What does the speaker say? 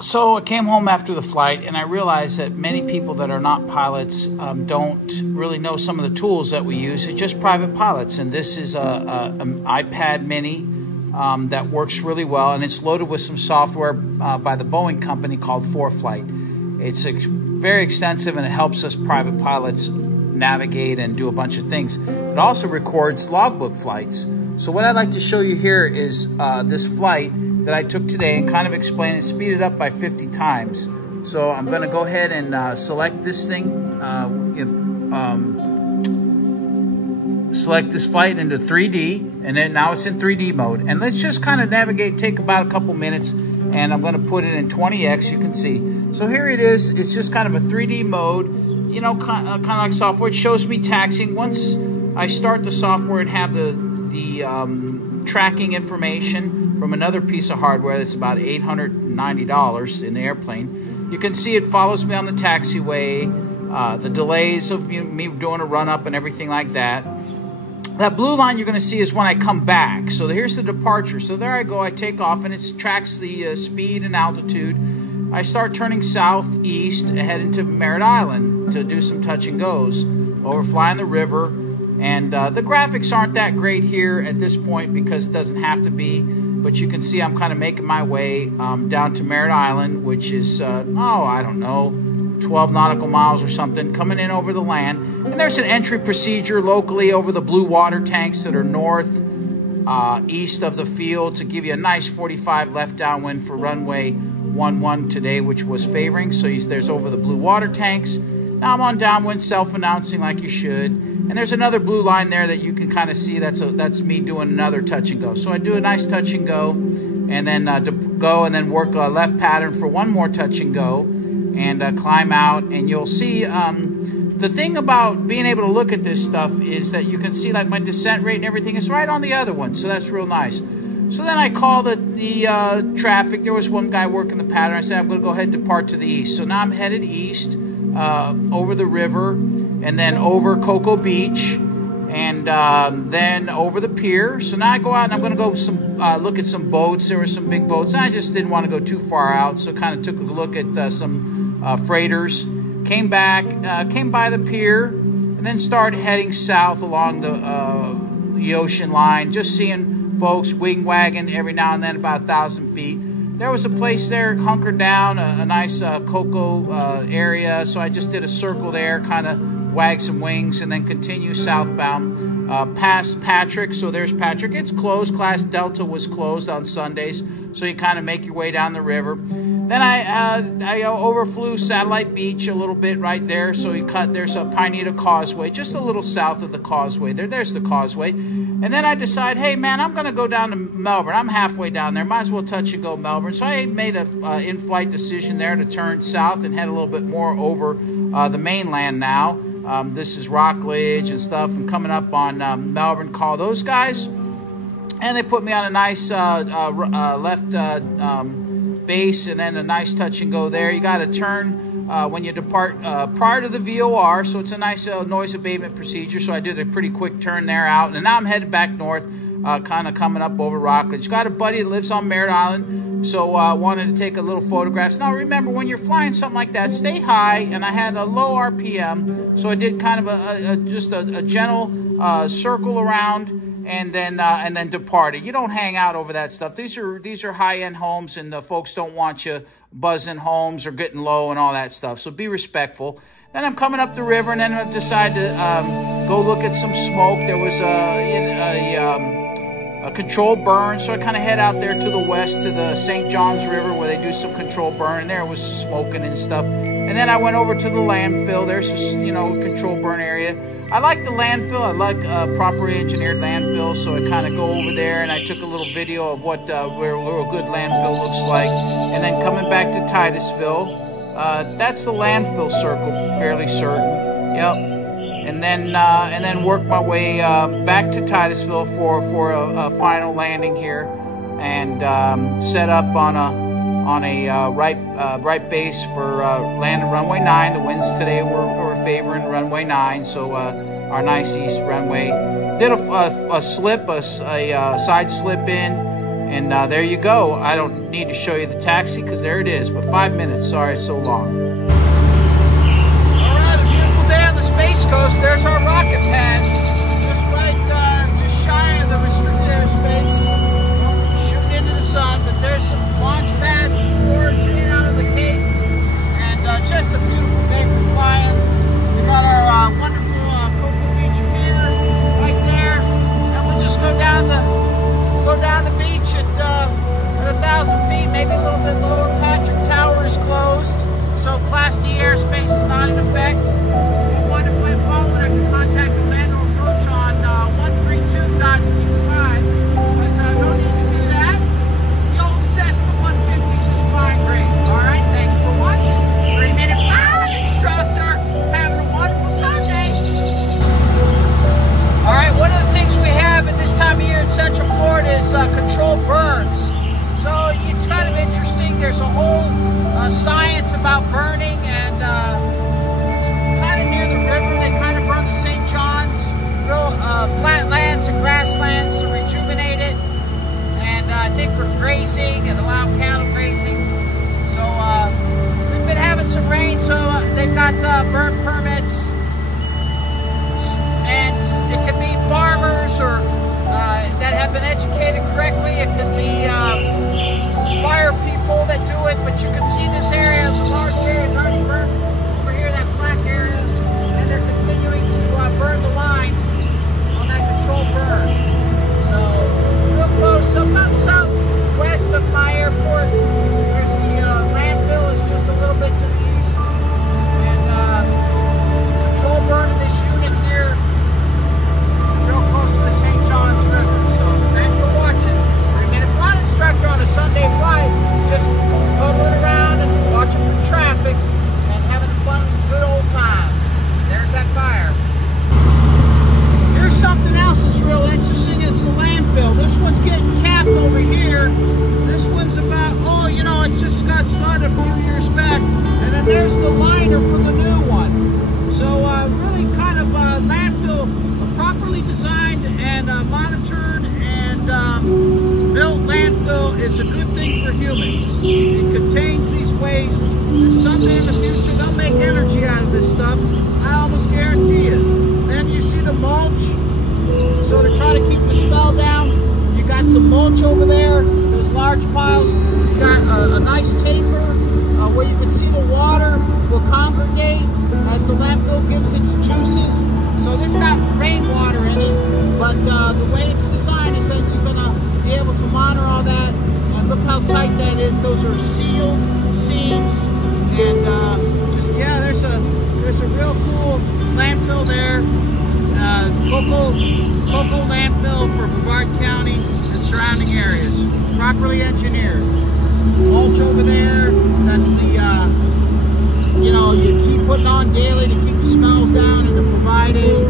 So I came home after the flight, and I realized that many people that are not pilots don't really know some of the tools that we use. It's just private pilots, and this is an iPad mini that works really well, and it's loaded with some software by the Boeing company called ForeFlight. It's very extensive, and it helps us private pilots navigate and do a bunch of things. It also records logbook flights. So what I'd like to show you here is this flight that I took today and kind of explain it, speed it up by 50 times. So I'm going to go ahead and select this thing, select this flight into 3D, and then now it's in 3D mode. And let's just kind of navigate, take about a couple minutes, and I'm going to put it in 20x, you can see. So here it is, it's just kind of a 3D mode, you know, kind of like software. It shows me taxiing. Once I start the software and have the tracking information from another piece of hardware that's about $890 in the airplane, you can see it follows me on the taxiway, the delays of me doing a run-up and everything like that. That blue line you're going to see is when I come back. So here's the departure. So there I go, I take off, and it tracks the speed and altitude. I start turning southeast, heading to Merritt Island to do some touch and goes, over flying the river. And the graphics aren't that great here at this point because it doesn't have to be. But you can see I'm kind of making my way down to Merritt Island, which is, I don't know, 12 nautical miles or something, coming in over the land. And there's an entry procedure locally over the blue water tanks that are east of the field to give you a nice 45 left downwind for runway 11 today, which was favoring. So there's over the blue water tanks. Now I'm on downwind, self-announcing like you should. And there's another blue line there that you can kind of see. That's me doing another touch and go. So I do a nice touch and go, and then go and then work a left pattern for one more touch and go, and climb out. And you'll see the thing about being able to look at this stuff is that you can see like my descent rate and everything is right on the other one. So that's real nice. So then I call the traffic. There was one guy working the pattern. I said, I'm going to go ahead and depart to the east. So now I'm headed east. Over the river, and then over Cocoa Beach, and then over the pier. So now I go out and I'm going to go look at some boats. There were some big boats. I just didn't want to go too far out, so kind of took a look at some freighters. Came back, came by the pier, and then started heading south along the ocean line, just seeing folks wing wagging every now and then about 1,000 feet. There was a place there, hunkered down, a nice cocoa area, so I just did a circle there, kind of wag some wings, and then continue southbound past Patrick. So there's Patrick. It's closed. Class Delta was closed on Sundays, so you kind of make your way down the river. Then I overflew Satellite Beach a little bit right there, so there's a Pineda Causeway, just a little south of the causeway. There's the causeway. And then I decide, hey, man, I'm going to go down to Melbourne. I'm halfway down there. Might as well touch and go Melbourne. So I made an in-flight decision there to turn south and head a little bit more over the mainland now. This is Rockledge and stuff. And coming up on Melbourne, call those guys. And they put me on a nice left base, and then a nice touch and go there. You got to turn when you depart prior to the VOR, so it's a nice noise abatement procedure. So I did a pretty quick turn there out, and now I'm headed back north, kind of coming up over Rockledge. Got a buddy that lives on Merritt Island, so wanted to take a little photographs. Now remember, when you're flying something like that, stay high, and I had a low RPM, so I did kind of just a gentle circle around, and then departed. You don't hang out over that stuff. These are high-end homes, and the folks don't want you buzzing homes or getting low and all that stuff. So be respectful. Then I'm coming up the river, and then I decide to go look at some smoke. There was a controlled burn, so I kind of head out there to the west to the St. Johns River where they do some controlled burn, and there was smoking and stuff. And then I went over to the landfill. There's a controlled burn area. I like the landfill. I like properly engineered landfill, so I kind of go over there, and I took a little video of where a good landfill looks like. And then coming back to Titusville, that's the landfill circle, fairly certain. Yep. And then work my way back to Titusville for a final landing here, and set up on a right base for landing runway 9. The winds today were favoring runway 9, so our nice east runway. Did a side slip in, And there you go. I don't need to show you the taxi because there it is, but 5 minutes. Sorry it's so long. All right, a beautiful day on the Space Coast. There's our rocket pads. Just shy of the restricted airspace. Shooting into the sun, but there's some launch pads originating out of the Cape. And just a beautiful day for flying. We got our wonderful Cocoa Beach pier right there. And we'll just go down the beach at 1,000 feet, maybe a little bit lower. Patrick Tower is closed, so Class D airspace is not in effect. If you want to play forward, I can contact the land or approach on 132.65. But no need to do that. The old Cessna 150 is just flying great. All right, thanks for watching. 3-minute pilot instructor. Having a wonderful Sunday. All right, one of the things we have at this time of year in Central Florida is controlled burns. So it's kind of interesting. There's a whole science about burning, and it's kind of near the river. They kind of burn the St. John's, real flatlands and grasslands to rejuvenate it, and I think for grazing and allow cattle grazing. So we've been having some rain, so they've got burn permits, and it could be farmers or that have been educated correctly. It could be fire people that do it, but you can see this area, the large area is already burned over here, that black area, and they're continuing to burn the line on that controlled burn. So real close, about southwest of my airport, there's the landfill is just a little bit to the east, and controlled burn of this unit here, real close to the St. John's River. So thanks for watching. 3-minute flight instructor on a Sunday flight, just puddling around and watching for traffic and having a fun, good old time. There's that fire. Here's something else that's real interesting. It's the landfill. This one's getting capped over here. This one's about, oh, you know, it's just got started a few years back. And then there's the liner for the new one. So really kind of landfill, properly designed and monitored and built landfill is a good thing for humans. It contains these wastes, and someday in the future they'll make energy out of this stuff. I almost guarantee it. Then you see the mulch. So to try to keep the smell down, you got some mulch over there. Those large piles. You got a nice taper where you can see the water will congregate as the landfill gives its juices. So this got rainwater in it, but the way it's designed is that you're gonna be able to monitor all that. And look how tight that is. Those are sealed seams, and just yeah, there's a real cool landfill there. Cocoa landfill for Brevard County and surrounding areas, properly engineered. Mulch over there. That's the you know, you keep putting on daily to keep the smells down and to provide a